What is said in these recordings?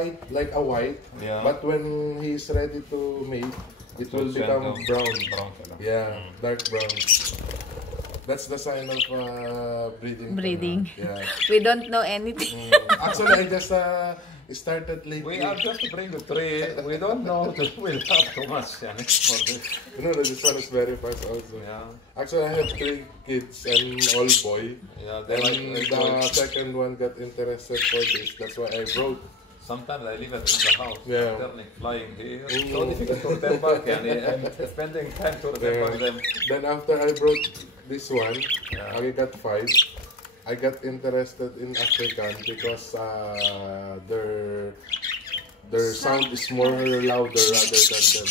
like a white, but when he's ready to mate, it will become brown. Yeah, dark brown. That's the sign of breeding. Yeah. We don't know anything. Actually, I just started late. We are just to bring the tree. We don't know that we'll have too much for this. No, this one is very fast also. Yeah. Actually, I have 3 kids and all boy. Yeah, and the second one got interested for this. That's why I brought. Sometimes I leave it in the house. Yeah. Turning, flying here. So difficult to return back and spending time to return them. Then after I brought this one, I got 5. I got interested in African because their sound is more louder rather than them.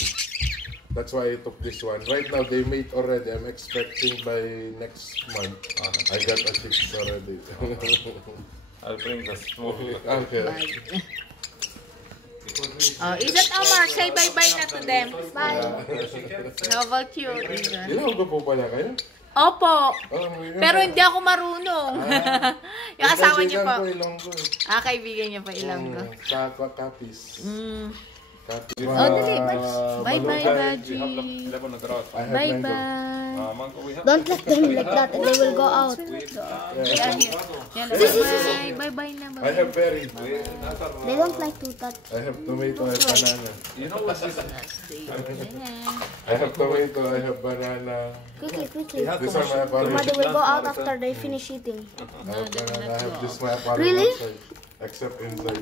That's why I took this one. Right now they mate already. I'm expecting by next month. I got a 6 already. I'll bring the small. Okay. Izzat, Omar, say bye-bye na to them. Bye. How about you, Izzat? Ilang ko po pala kayo? Opo. Pero hindi ako marunong. Yung asawa niyo po. Kaibigan niyo pa Ilonggo. Kapis. Dali. Bye-bye, Budgie. Bye-bye. Don't let them like that and they will go out. Bye-bye na. I have berry. They don't like to touch. I have tomato, I have banana. You know what this I have tomato, I have banana. Quickly. These are my apparel. They will go out after they finish eating. I have banana, I have this my apparel Really? outside. Except inside.